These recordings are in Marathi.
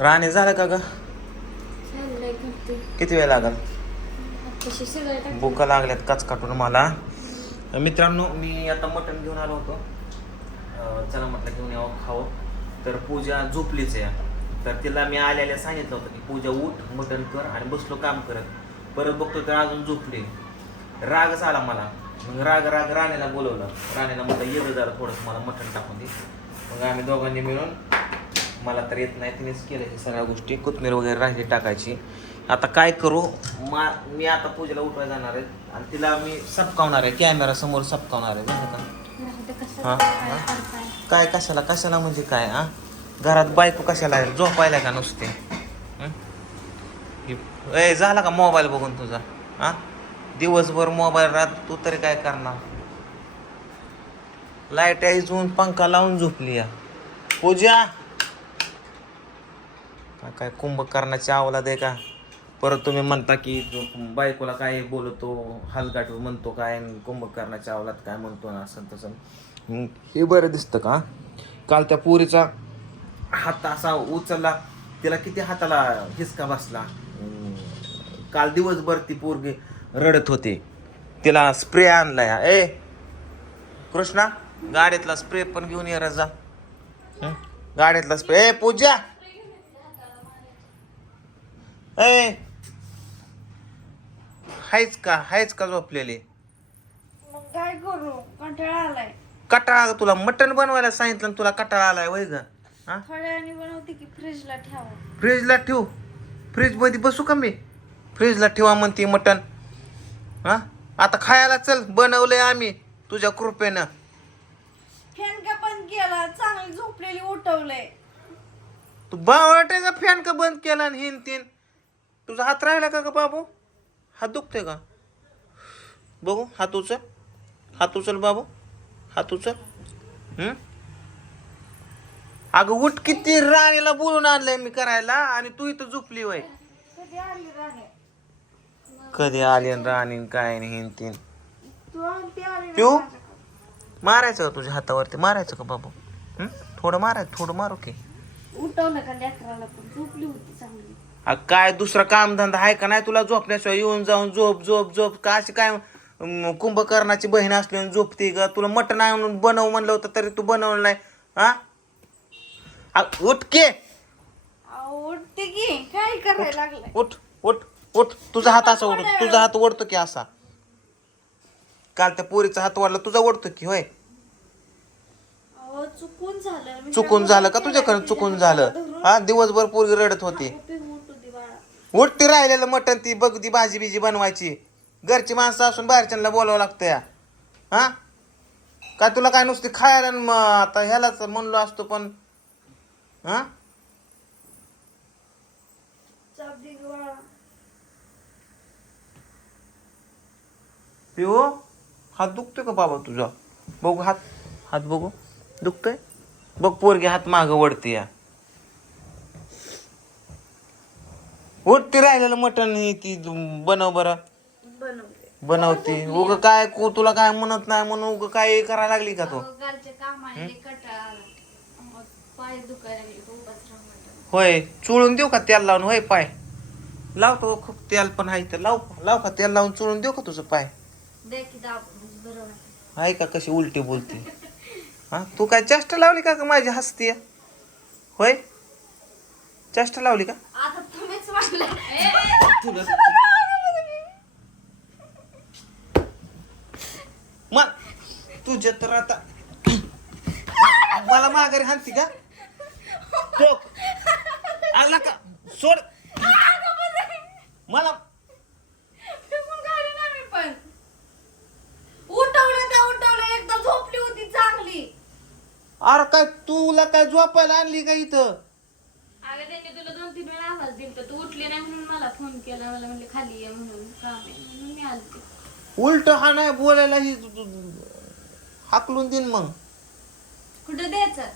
राणे झालं का ग? किती वेळ लागल? भुका लागल्यात काच काटून मला. मित्रांनो मी आता मटण घेऊन आलो होतो. चला म्हटलं घेऊन यावं खावं. तर पूजा झोपलीच आहे. तर तिला मी आल्या आल्या सांगितलं होतं की पूजा उठ मटण कर आणि बसलो काम करत. परत बघतो तर अजून झोपली. रागच आला मला. मग राग राग राणीला बोलवलं. राणीला म्हटलं ये गं जरा थोडंसं मला मटण टाकून दे. मग आम्ही दोघांनी मिळून मला तर येत नाही तिनेच केलं हे सगळ्या गोष्टी. कोथमीर वगैरे राहिली टाकायची. आता काय करू? मा मी आता पूजेला उठवायला जाणार आहे. आणि तिला मी सपकावणार आहे. कॅमेरा समोर सपकावणार आहे. का? हा, काय हा. कशाला? कशाला म्हणजे काय हा? घरात बायको कशाला आहे? झोपायला का नुसते? ए झाला का मोबाईल बघून तुझा? हा? दिवसभर मोबाईल राहत तू तरी काय करणार? लाइट इजून पंखा लावून झोपली या. पूजा! काय कुंभकर्णाची आवला दे का? परत तुम्ही म्हणता की बायकोला काय बोलतो हलगाट म्हणतो काय कुंभकर्णाच्या आवलात काय म्हणतो ना असं तसं. हे बरं दिसतं का? काल त्या पोरीचा हात असा उचलला तिला किती हाताला हिसका बसला. काल दिवसभर ती पोरगी रडत होती. तिला स्प्रे आणलाय ए कृष्णा गाडीतला स्प्रे पण घेऊन ये रे जा. गाडीतला स्प्रे. ए पूजा! ए हायच का हायच का झोपलेली? मग काय करू? कंटाळा आलाय. कटाळा तुला? मटण बनवायला सांगितलं आणि तुला कटाळा आलाय वय ग. हा? थोड्या आणि बनवते की फ्रीजला ठेवा. फ्रीजला ठेवू? फ्रीजमध्ये बसू का मी? फ्रीजला ठेवा म्हणते मटण. हा? आता खायला चल बनवलंय आम्ही तुझ्या कृपेनं. फॅन का बंद केला? चांगली झोपलेली उठवलंय. तू बावटे का? फॅन का बंद केला आणि हिन तीन तुझा हात राहिला का ग बाबू? हात दुखते का? बघू हात उचल. हात उचल बाबू. हात उचल. हम्म अगं उठ किती राणीला बोलून आणलंय मी करायला आणि तू इथं झोपली वय कधी आली राणे? काय नाही तीन. तू पिऊ? मारायचं का तुझ्या हातावरती? मारायचं का बाबू? थोडं मारायचं थोडं मारू की. उठवलं का लेकराला पण? झोपली होती चांगली. काय दुसरा कामधंदा आहे का नाही तुला झोपण्याशिवाय येऊन जाऊन झोप झोप झोप का अशी काय कुंभकर्णाची बहीण असली झोपते ग? तुला मटण आणून बनव म्हणलं होतं तरी तू बनवलं नाही. हा? अगं, उठ के. अहो, उठते की. काय करायला लागलाय? उठ उठ उठ. तुझा हात असा ओढ तुझा हात ओढतो की असा. काल त्या पोरीचा हात वाढला तुझा ओढतो की होय? चुकून झालं. चुकून झालं का तुझ्याकडे चुकून झालं? हा दिवसभर पोरगी रडत होती. उठती राहिलेलं मटण ती बघ ती भाजी बिजी बनवायची. घरची माणसं असून बाहेरच्यांना बोलावं लागतं या हा? काय तुला काय नुसती खायला मग आता ह्यालाच म्हणलो असतो पण हा? पिओ हात दुखतोय का बाबा तुझा? बघू हात हात बघू. दुखतोय? बघ पोरगी हात मागं वडते या. उठती राहिलेलं मटण ही ती बनव बरं. बनवते. बनवते उग काय को तुला काय म्हणत नाही म्हणून उग काय करायला लागली का तू? घरच्या कामाने लई कंटाळा. आला मग पाय दुखायला लागले की उगाच राहून वाटलं. होय चुळून देऊ का तेल लावून? होय पाय. लावतो खूप तेल पण आहे तर लाव लाव का तेल लावून चुळून देऊ का तुझं पाय? की म्हणजे बरं वाटतं. आहे का कशी उलटी बोलते? हा तू काय चेष्टा लावली का ग माझी हसती होय? चेष्टा लावली का? तुला मग तुझ्या तर आता मला माघारी हाणती का? टोक. आला का? सोड. मला फेकून काढली ना मी पण उठवलं त्या उठवलं एकदा झोपली होती चांगली. अरे काय तुला काय झोपायला आणली का इथं? अगं त्यांनी तुला दोन तीन वेळा आवाज दिलता. तू उठली नाही म्हणून मला फोन केला. मला म्हणले खाली ये म्हणून. काम आहे म्हणून मी आलते. उलट हा नाही बोलायला ही हाकलून देईन मग. कुठं द्यायचं?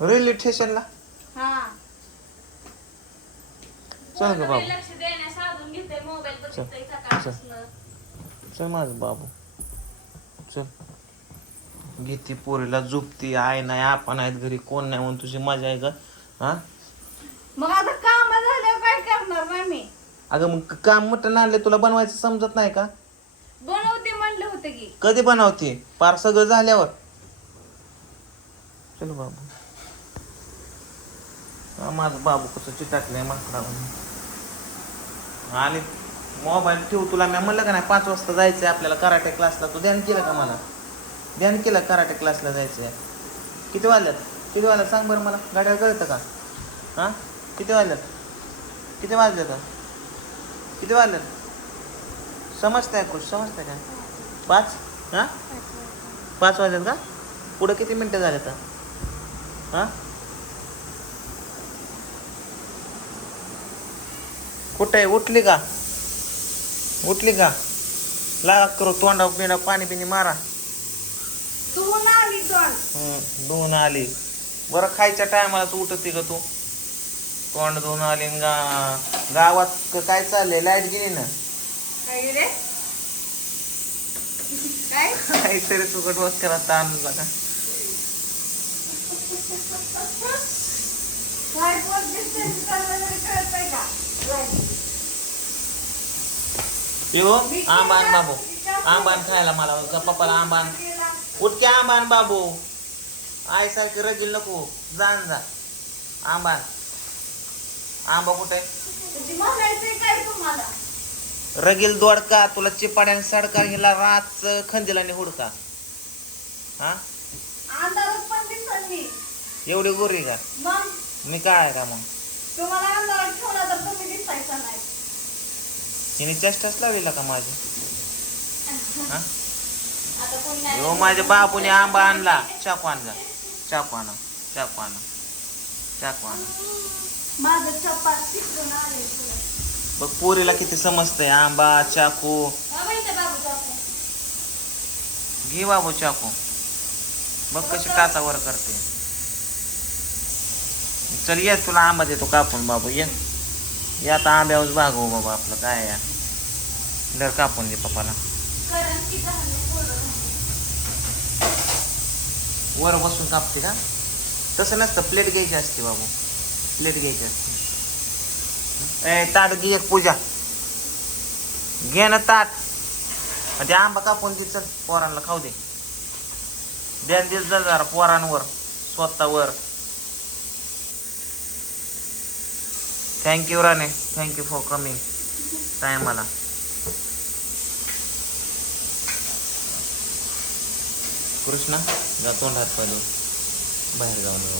रेल्वे स्टेशनला हा. चल ग बाबू. लक्ष देण्या साधून घेते मोबाईल बघितलंय चल. सकाळपासून. चल माझ बाबू. चल. घेते पोरीला झोपती आई नाही आपण आहेत घरी कोण नाही म्हणून तुझी मजा आहे का? हा? मग आता काम झाल्यावर काय करणार मी? अगं मग काम मटण आणले तुला बनवायचं समजत नाही का? बनवते म्हणलं होतं की. कधी बनवते? पार सगळं झाल्यावर. चलो बाबू. हा, माझं बाबू कसं चिटाकलंय माकडा आणि मोबाईल ठेवू तुला मी म्हणलं का नाही पाच वाजता जायचंय आपल्याला कराटे क्लासला तू ध्यान केलं का मला? ध्यान केलं कराटे क्लासला जायचं आहे किती वाजल्यात? किती वाजल्यात? सांग बरं मला. गाड्या कळतं का? हां? किती वाजल्यात? किती वाजल्यात? किती वाजल्यात? समजतंय खुश समजतंय का पाच? हां? पाच वाजल्यात का? पुढं किती मिनटं झाले तर? हां? कुठं आहे? उठली का? उठली का? लाग करू तोंडा बिंडा पाणी बिणी मारा. तू नाली दोन. हम्म, धुवून आली. बरं खायच्या टायमालाच उठते का तू? तोंड धुवून आली न गा गावात क- काय चाललंय? लाइट गेली ना? काय रे? काय? काहीतरी तुकट वस्त्याला ताणला का काय पोट दिसतंय चाललं तरी कळत नाही का? येऊ आंबान बाबू. आंबान खायला मला. पप्पाला आंबान उठके आंबान बाबू. आईसारखी रगील नको. जाण जा. आंबान. आंबा कुठे? रगील दोडका तुला चिपाड्याने सडका हिला रात खंदीला आणि हुडका. हा? एवढी गोरी का? मी काय का मग? हिने चेष्टाच लावला का माझी? हा? हो माझ्या बाबूने आंबा आणला. चाकू आणला चाकू आणा चाकू आणा चाकू आणा बघ पोरीला किती समजतंय. आंबा चाकू. हा. घे बाबू चाकू. बघ कशी टाचावर करते. चल ये. तुला आंबा देतो कापून बाबू. ये. ये आता आंब्यावर भागव बाबा आपलं. काय या दर कापून दे पप्पाला कारण की झालं पोरं झाली. वर बसून कापते का? तसं नसतं प्लेट घ्यायची असते बाबू. प्लेट घ्यायची असते. ए ताट घे एक पूजा. घे ना ताट. ते आंबा कापून दे चल पोरांना खाऊ दे. ध्यान दिस जा जरा पोरांवर स्वतःवर. Thank you Rane. Thank you for coming टायमाला कृष्णा जा तोंडात पाहिजे बाहेर जाऊन येऊ.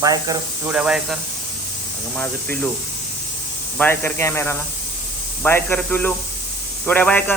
बाय कर पिवड्या बाय कर. अगं माझं पिलू बाय कर कॅमेराला बाय कर पिलू पिवड्या बाय कर.